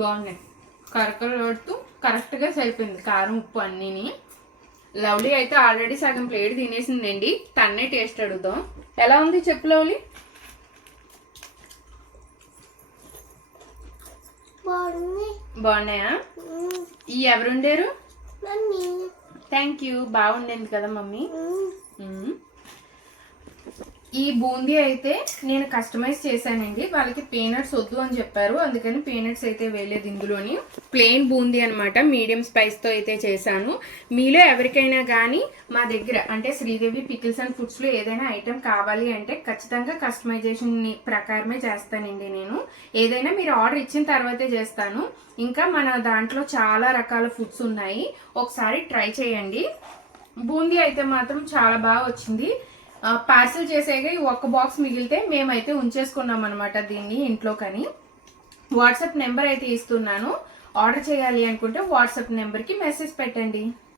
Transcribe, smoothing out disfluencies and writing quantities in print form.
బాగున్నాయి. కరకరలాడుతూ కరెక్ట్గా సరిపోయింది కారం ఉప్పు అన్నీని. లవ్లీ అయితే ఆల్రెడీ సగం ప్లేట్ తినేసిందండి. తన్నే టేస్ట్ అడుగుదాం. ఎలా ఉంది చెప్పు లవ్లీ. బాగున్నాయా? ఈ ఎవరు వండారు? Thank you. బాగుండేది కదా మమ్మీ. ఈ బూందీ అయితే నేను కస్టమైజ్ చేశానండి. వాళ్ళకి పీనట్స్ వద్దు అని చెప్పారు, అందుకని పీనట్స్ అయితే వేయలేదు ఇందులోని. ప్లెయిన్ బూందీ అనమాట, మీడియం స్పైస్తో అయితే చేశాను. మీలో ఎవరికైనా కానీ మా దగ్గర అంటే శ్రీదేవి పికిల్స్ అండ్ ఫుడ్స్లో ఏదైనా ఐటెం కావాలి అంటే ఖచ్చితంగా కస్టమైజేషన్ ప్రకారమే చేస్తానండి నేను. ఏదైనా మీరు ఆర్డర్ ఇచ్చిన తర్వాతే చేస్తాను. ఇంకా మన దాంట్లో చాలా రకాల ఫుడ్స్ ఉన్నాయి, ఒకసారి ట్రై చేయండి. బూందీ అయితే మాత్రం చాలా బాగా వచ్చింది. పార్సిల్ చేసేగా ఈ ఒక్క బాక్స్ మిగిలితే మేమైతే ఉంచేసుకున్నాం అనమాట దీన్ని ఇంట్లో. కానీ వాట్సాప్ నెంబర్ అయితే ఇస్తున్నాను, ఆర్డర్ చేయాలి అనుకుంటే వాట్సాప్ నెంబర్కి మెసేజ్ పెట్టండి.